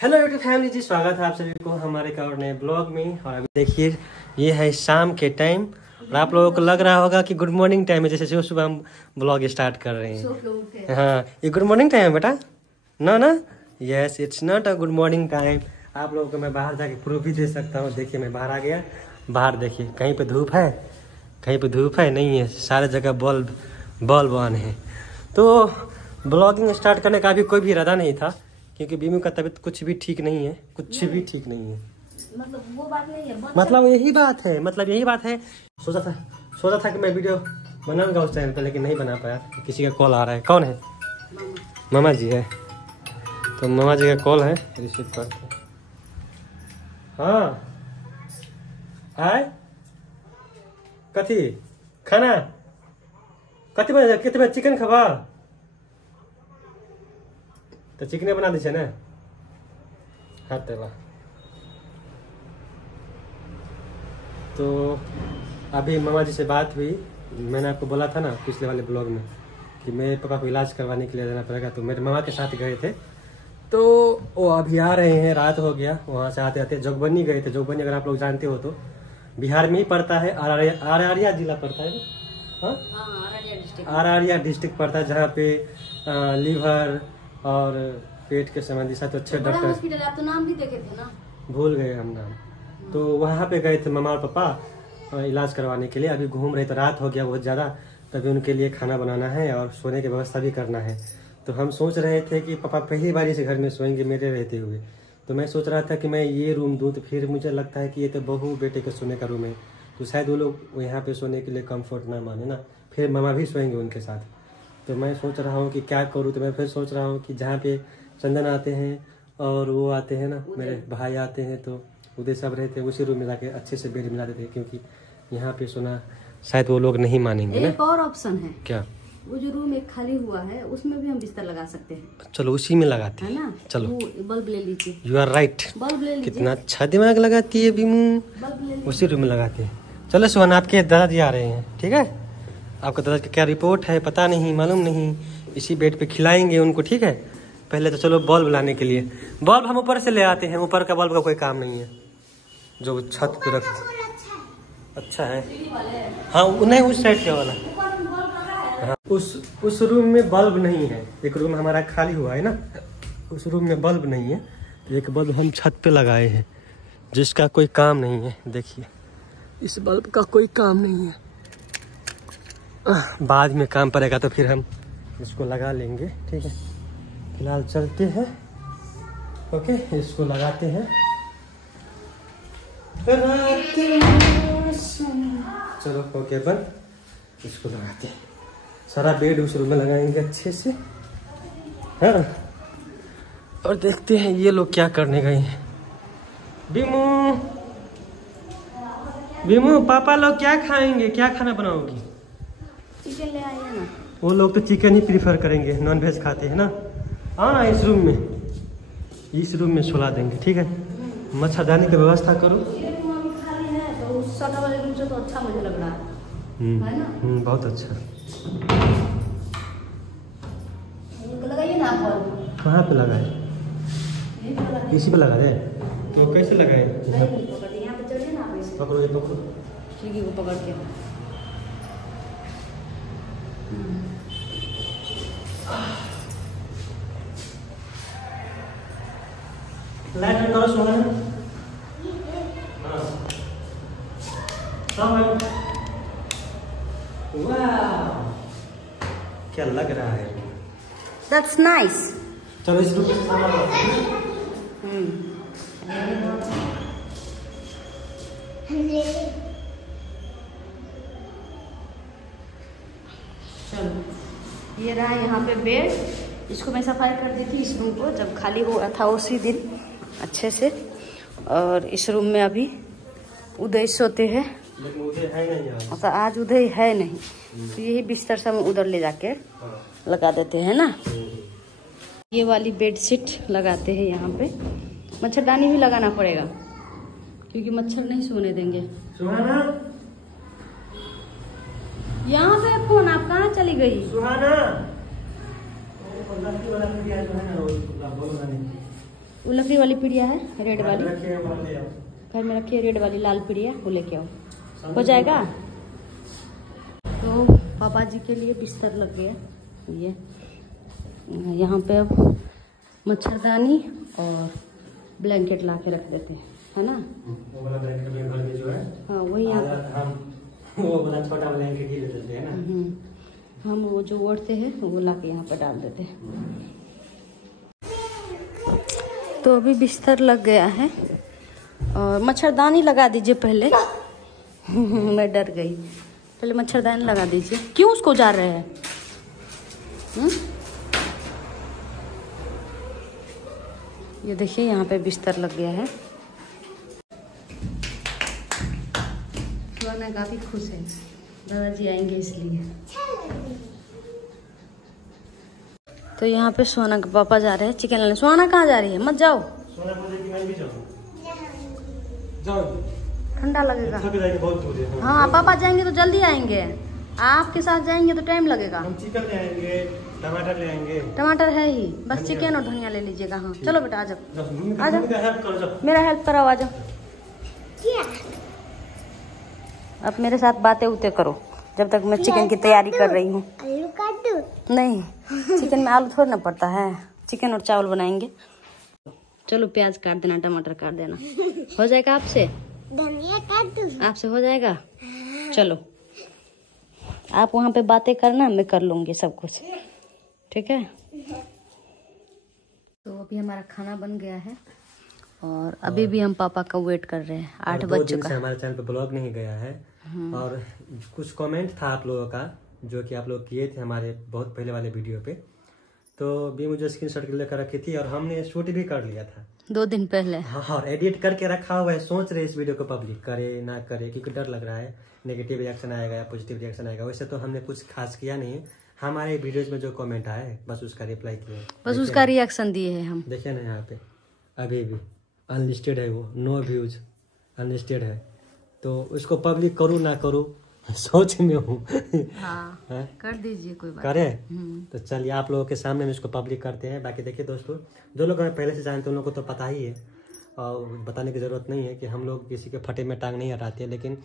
Hello YouTube family जी, स्वागत है आप सभी को हमारे एक और नए ब्लॉग में। और अभी देखिए ये है शाम के टाइम और आप लोगों को लग रहा होगा कि गुड मॉर्निंग टाइम है, जैसे सुबह सुबह हम ब्लॉग स्टार्ट कर रहे हैं। हाँ, ये गुड मॉर्निंग टाइम है बेटा, ना yes, it's not a good morning time. आप लोगों को मैं बाहर जाके प्रूफ भी दे सकता हूँ। देखिए मैं बाहर आ गया, बाहर देखिए कहीं पे धूप है, कहीं पे धूप है नहीं है, सारे जगह बल्ब ऑन है। तो ब्लॉगिंग स्टार्ट करने का भी कोई भी इरादा नहीं था, क्योंकि बीमू का तबीयत कुछ भी ठीक नहीं है, कुछ भी ठीक नहीं है। मतलब वो बात नहीं है, मतलब यही बात है। सोचा था कि मैं वीडियो बनाऊंगा उस टाइम पे, लेकिन नहीं बना पाया। किसी का कॉल आ रहा है। कौन है? मामा जी है। तो मामा जी का कॉल है, रिसीव करते हैं। हाँ आए कथी खाना कथी बजे कितने बजे चिकन खबा तो चिकने बना दी ना। हाँ तेला तो अभी मामा जी से बात हुई। मैंने आपको बोला था ना पिछले वाले ब्लॉग में कि मेरे पापा को इलाज करवाने के लिए जाना पड़ेगा, तो मेरे मामा के साथ गए थे। तो वो अभी आ रहे हैं, रात हो गया। वहाँ से आते आते जोगबनी गए थे। जोगबनी अगर आप लोग जानते हो तो बिहार में ही पड़ता है, अररिया जिला पड़ता है। हाँ, अररिया डिस्ट्रिक्ट पड़ता है, जहाँ पे लीवर और पेट के संबंधी साथ अच्छे डॉक्टर। हॉस्पिटल आप तो नाम भी देखे थे ना, भूल गए हम नाम। तो वहाँ पे गए थे मामा और पापा इलाज करवाने के लिए। अभी घूम रहे, तो रात हो गया बहुत ज़्यादा, तभी उनके लिए खाना बनाना है और सोने की व्यवस्था भी करना है। तो हम सोच रहे थे कि पापा पहली बार इस घर में सोएंगे मेरे रहते हुए। तो मैं सोच रहा था कि मैं ये रूम दूँ, तो फिर मुझे लगता है कि ये तो बहू बेटे के सोने का रूम है, तो शायद वो लोग यहाँ पे सोने के लिए कम्फर्ट ना माने ना, फिर मामा भी सोएंगे उनके साथ। तो मैं सोच रहा हूँ कि क्या करूँ। तो मैं फिर सोच रहा हूँ कि जहाँ पे चंदन आते हैं और वो आते हैं ना, मेरे भाई आते हैं, तो उधर सब रहते हैं, उसी रूम में जाके अच्छे से बेड मिला देते हैं, क्योंकि यहाँ पे सोना शायद वो लोग नहीं मानेंगे ना। एक और ऑप्शन है। क्या? वो जो रूम एक खाली हुआ है उसमें भी हम बिस्तर लगा सकते हैं। चलो उसी में लगाते हैं ना। चलो, बल्ब ले लीजिए। You are right. बल्ब ले लीजिए। कितना अच्छा दिमाग लगाती है बीमू। बल्ब ले लीजिए। उसी रूम में लगाते हैं। चलो सुहान, आपके दादाजी आ रहे हैं, ठीक है? आपका दादाजी का क्या रिपोर्ट है पता नहीं, मालूम नहीं। इसी बेड पे खिलाएंगे उनको, ठीक है? पहले तो चलो बल्ब लाने के लिए, बल्ब हम ऊपर से ले आते हैं। ऊपर का बल्ब का कोई काम नहीं है, जो छत पे रखते। अच्छा है। हाँ नहीं, उस साइड के वाला। हाँ, उस रूम में बल्ब नहीं है। एक रूम हमारा खाली हुआ है ना, उस रूम में बल्ब नहीं है। एक बल्ब हम छत पे लगाए हैं, जिसका कोई काम नहीं है। देखिए इस बल्ब का कोई काम नहीं है, बाद में काम पड़ेगा तो फिर हम इसको लगा लेंगे, ठीक है? फिलहाल चलते हैं, ओके? इसको लगाते हैं। चलो ओके बन, इसको लगाते हैं। सारा बेड उस रूम में लगाएंगे अच्छे से। हाँ, और देखते हैं ये लोग क्या करने गए हैं। बीमू पापा लोग क्या खाएंगे? क्या खाना बनाओगी? चिकन ले आइए ना। वो लोग तो चिकन ही प्रीफर करेंगे, नॉन वेज खाते हैं ना। हाँ ना, इस रूम में सुला देंगे, ठीक है? मच्छरदानी की व्यवस्था करो। खाली है तो उस सादा वाले रूम से तो अच्छा मुझे लग रहा है ना? बहुत अच्छा। लगाइए ना आप बल्ब। कहाँ पे लगाए? इसी पे लगा दे। तो कैसे लगाए? यहाँ पे चढ़िए ना आप ऐसे। पकड़ो, ये पकड़ो। ठीक है, वो पकड़ के। लाइट ऑन करो सुहाना। हाँ सब है। वाह, क्या लग रहा है? That's nice. चलो इस रूम से सामान लो। चलो ये रहा यहाँ पे बेड। इसको मैं सफाई कर दी थी, इस रूम को जब खाली हुआ था उसी दिन अच्छे से। और इस रूम में अभी उदय सोते हैं, लेकिन उधर है नहीं आज। मतलब आज उदय है नहीं, तो यही बिस्तर सब उधर ले जाके लगा देते हैं ना। ये वाली बेडशीट लगाते हैं यहाँ पे। मच्छरदानी भी लगाना पड़ेगा क्योंकि मच्छर नहीं सोने देंगे। सुहाना, यहाँ पे फोन, आप कहाँ चली गई? सुहाना, वो लकड़ी वाली पीढ़िया है, रेड वाली घर में रखी है, रेड वाली लाल पीढ़िया, वो लेके आओ, हो जाएगा। तो पापा जी के लिए बिस्तर लग गया ये, यहाँ पे अब मच्छरदानी और ब्लैंकेट ला के रख देते हैं, है ना। वो वाला ब्लैंकेट अपने घर में जो है, हाँ वही हम वो वाला छोटा ब्लैंकेट ही ले लेते हैं ना। हम वो जो ओढ़ते हैं वो ला के यहाँ पे डाल देते हैं। तो अभी बिस्तर लग गया है और मच्छरदानी लगा दीजिए पहले। मैं डर गई, पहले मच्छरदानी लगा दीजिए। क्यों उसको जा रहे हैं? ये देखिए यहाँ पे बिस्तर लग गया है। सुहाना काफी खुश है, दादाजी आएंगे इसलिए। तो यहाँ पे सुहाना के पापा जा रहे हैं चिकन लेने। सुहाना कहाँ जा रही है? मत जाओ, ठंडा लगेगा। हाँ पापा जाएंगे तो जल्दी आएंगे, आपके साथ जाएंगे तो टाइम लगेगा। हम चिकन ले आएंगे, टमाटर ले आएंगे। टमाटर है ही, बस चिकन और धनिया ले लीजिएगा। हाँ चलो बेटा आ जाओ, आ जाओ, मेरा हेल्प कराओ, आ जाओ। अब मेरे साथ बातें उते करो जब तक मैं चिकन की तैयारी कर रही हूँ। आलू काट दूं? नहीं, चिकन में आलू थोड़ा ना पड़ता है, चिकन और चावल बनाएंगे। चलो प्याज काट देना, टमाटर काट देना, हो जाएगा आपसे। धनिया काट दूं? आपसे हो जाएगा। चलो आप वहाँ पे बातें करना, मैं कर लूंगी सब कुछ, ठीक है। तो अभी हमारा खाना बन गया है और अभी भी हम पापा का वेट कर रहे हैं। 8 बज चुका है। हमारे चैनल पे ब्लॉग नहीं गया है और कुछ कमेंट था आप लोगों का जो कि आप लोग किए थे हमारे बहुत पहले वाले वीडियो पे, तो भी मुझे स्क्रीनशॉट लेकर रखी थी और हमने शूट भी कर लिया था 2 दिन पहले। हाँ, और एडिट करके रखा हुआ है। सोच रहे इस वीडियो को पब्लिक करे ना करे, क्योंकि डर लग रहा है नेगेटिव रिएक्शन आएगा या पॉजिटिव रिएक्शन आएगा। वैसे तो हमने कुछ खास किया नहीं, हमारे वीडियोज में जो कमेंट आए बस उसका रिप्लाई किया, बस उसका रिएक्शन दिए हैं हम। देखिए ना यहाँ पे अभी भी अनलिस्टेड है, वो नो व्यूज अनलिस्टेड है, तो उसको पब्लिक करूँ ना करूँ सोच में हूँ। हाँ, कर दीजिए, कोई बात करे। तो चलिए आप लोगों के सामने हम इसको पब्लिक करते हैं। बाकी देखिए दोस्तों, जो लोग हमें पहले से जानते हैं उन लोगों को तो पता ही है और बताने की ज़रूरत नहीं है कि हम लोग किसी के फटे में टांग नहीं हटाते। लेकिन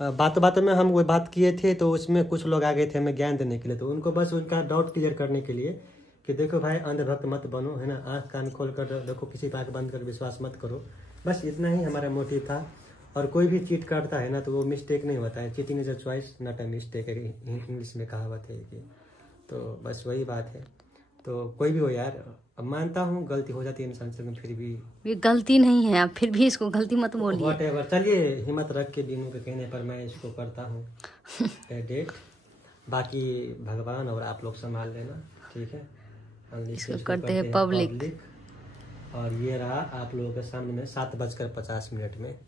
बातों में हम वो बात किए थे तो उसमें कुछ लोग आ गए थे हमें ज्ञान देने के लिए, तो उनको बस उनका डाउट क्लियर करने के लिए कि देखो भाई अंधभक्त मत बनो, है ना, आँख कान खोल कर देखो, किसी पर आँख बंद कर विश्वास मत करो। बस इतना ही हमारा मोटिव था। और कोई भी चीट करता है ना तो वो मिस्टेक नहीं होता है, cheating is a choice not a mistake, English में कहावत है कि, तो बस वही बात है। तो कोई भी हो यार, अब मानता हूँ गलती हो जाती है इंसान से, फिर भी ये गलती नहीं है, आप फिर भी इसको गलती मत बोलिए। व्हाटएवर, चलिए हिम्मत रख के बीनू के कहने पर मैं इसको करता हूँ एडिट। बाकी भगवान और आप लोग संभाल लेना, ठीक है। इसको करते हैं पब्लिक। और ये रहा आप लोगों के सामने में 7:50 में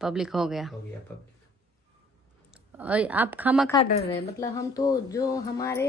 पब्लिक हो गया पब्लिक। और आप खामखा डर रहे हैं, मतलब हम तो जो हमारे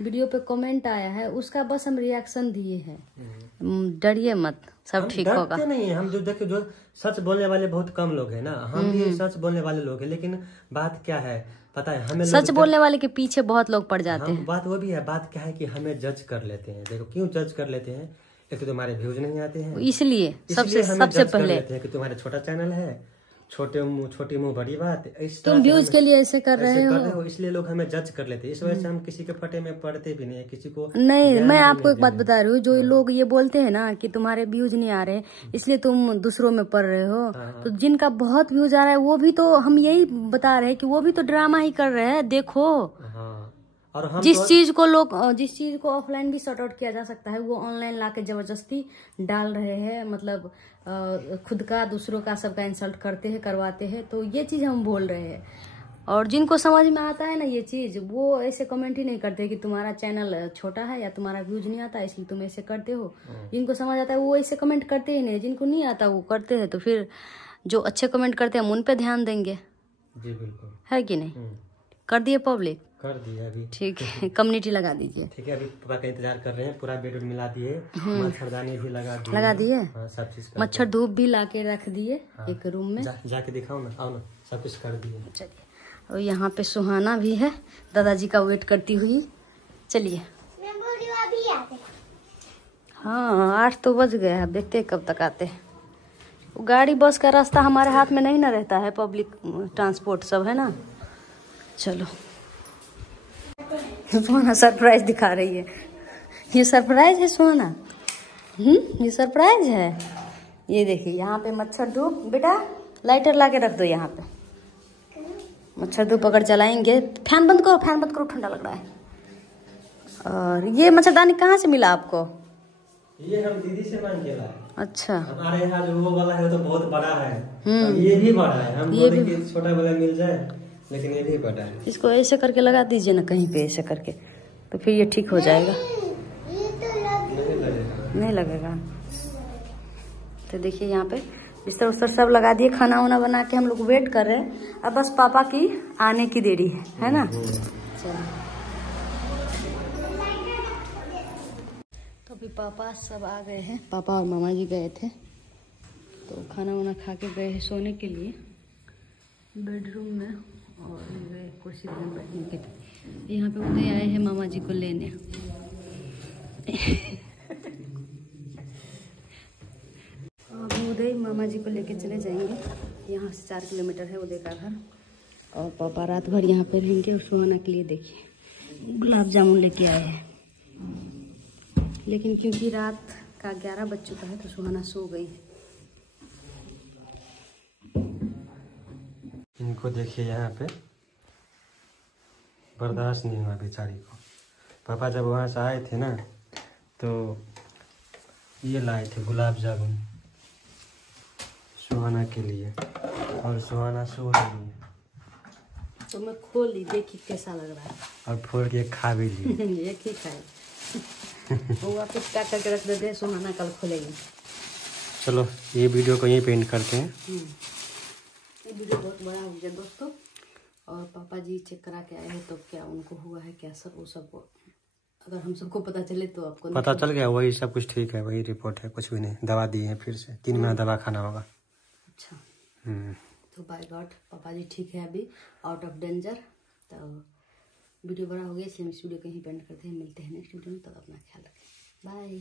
वीडियो पे कमेंट आया है उसका बस हम रिएक्शन दिए हैं। डरिए मत, सब ठीक होगा। नहीं, हम जो देखो जो सच बोलने वाले बहुत कम लोग हैं ना, हम भी सच बोलने वाले लोग हैं, लेकिन बात क्या है पता है, हमें सच बोलने वाले के पीछे बहुत लोग पड़ जाते हैं। बात वो भी है, बात क्या है कि हमें जज कर लेते हैं। देखो क्यों जज कर लेते हैं, एक तो तुम्हारे व्यूज नहीं आते हैं, इसलिए सबसे पहले कि तुम्हारा छोटा चैनल है, छोटी मुंह बड़ी बात, तुम व्यूज के लिए ऐसे कर रहे हो, इसलिए लोग हमें जज कर लेते हैं। इस वजह से हम किसी के फटे में पड़ते भी नहीं है, किसी को नहीं। मैं आपको एक बात बता रही हूँ, जो लोग ये बोलते हैं ना कि तुम्हारे व्यूज नहीं आ रहे इसलिए तुम दूसरों में पड़ रहे हो, तो जिनका बहुत व्यूज आ रहा है वो भी तो, हम यही बता रहे हैं कि वो भी तो ड्रामा ही कर रहे हैं। देखो और हम जिस चीज को ऑफलाइन भी सॉर्ट आउट किया जा सकता है वो ऑनलाइन लाके जबरदस्ती डाल रहे हैं, मतलब खुद का दूसरों का सबका इंसल्ट करते हैं, करवाते हैं। तो ये चीज हम बोल रहे हैं। और जिनको समझ में आता है ना ये चीज, वो ऐसे कमेंट ही नहीं करते कि तुम्हारा चैनल छोटा है या तुम्हारा व्यूज नहीं आता इसलिए तुम ऐसे करते हो। जिनको समझ आता है वो ऐसे कमेंट करते ही नहीं, जिनको नहीं आता वो करते हैं। तो फिर जो अच्छे कमेंट करते हैं हम उन पे ध्यान देंगे। जी बिल्कुल, है कि नहीं। कर दिए पब्लिक, कर दिया अभी, ठीक है। कम्युनिटी लगा दीजिए, ठीक है। अभी पापा का इंतजार कर रहे हैं, पूरा बेड मिला दिए, मच्छरदानी भी लगा दिए, हाँ, सब चीज मच्छर धूप भी लाके रख दिए एक रूम में। जाके दिखाओ ना, आओ ना, सब कुछ कर दिए। चलिए, और यहाँ पे सुहाना भी है दादाजी का वेट करती हुई। चलिए हाँ 8 तो बज गए हैं, देखते हैं कब तक आते हैं। गाड़ी बस का रास्ता हमारे हाथ में नहीं ना रहता है, पब्लिक ट्रांसपोर्ट सब है ना। चलो सुहाना सरप्राइज दिखा रही है। ये सरप्राइज है सुहाना। ये सरप्राइज है। ये देखिए यहाँ पे मच्छर धूप, बेटा लाइटर ला के रख दो यहाँ पे। मच्छर धूप अगर जलाएंगे, फैन बंद करो ठंडा लग रहा है। और ये मच्छरदानी कहाँ से मिला आपको? ये हम दीदी से मांग के लाए। अच्छा, हमारे यहाँ जो वो वाला है वो तो बहुत बड़ा है, और ये भी बड़ा है। हम बोले कि छोटा वाला मिल जाए, लेकिन ये भी बड़ा है। इसको ऐसे करके लगा दीजिए ना कहीं पे, ऐसे करके, तो फिर ये ठीक हो जाएगा। नहीं लगेगा। तो देखिए यहाँ पे बिस्तर उस्तर सब लगा दिए, खाना वाना बना के हम लोग वेट कर रहे हैं। अब बस पापा की आने की देरी है ना। चलो तो अभी पापा सब आ गए हैं। पापा और मामा जी गए थे तो खाना वाना खा के गए हैं सोने के लिए बेडरूम में, और गए कुर्सी पर बैठने के लिए। यहाँ पे उदय आए हैं मामा जी को लेने। अभी उदय मामा जी को लेके चले जाएंगे। यहाँ से 4 किलोमीटर है उदय का घर। और पापा रात भर यहाँ पे रहेंगे। और सुहाना के लिए देखिए गुलाब जामुन लेके आए हैं, लेकिन क्योंकि रात का 11 बज चुका है तो सुहाना सो गई है। इनको देखिए यहाँ पे बर्दाश्त नहीं हुआ बेचारी को। पापा जब वहाँ से आए थे ना तो ये लाए थे गुलाब जामुन सुहाना के लिए, और सुहाना सो रही है। तो मैं खोल ली, देखी कैसा लग रहा है, और फोड़ के खा भी ली। एक ही खाए। वो वापस पैक करके रख देते हैं, सुहाना कल खोलेगी। चलो ये वीडियो को यहीं पे एंड करते हैं। ये वीडियो बहुत बड़ा हो गया दोस्तों। और पापा जी चेक करा के आए हैं तो क्या उनको हुआ है क्या सब, वो सब अगर हम सबको पता चले तो आपको पता चल गया। वही सब कुछ ठीक है, वही रिपोर्ट है, कुछ भी नहीं। दवा दी है, फिर से 3 महीना दवा खाना होगा। अच्छा तो बाय गॉड पापा जी ठीक है, अभी आउट ऑफ डेंजर। तो वीडियो बड़ा हो गया इसलिए हम इस वीडियो को यहीं पे एंड करते हैं। मिलते हैं नेक्स्ट वीडियो में, तब अपना ख्याल रखें। बाय।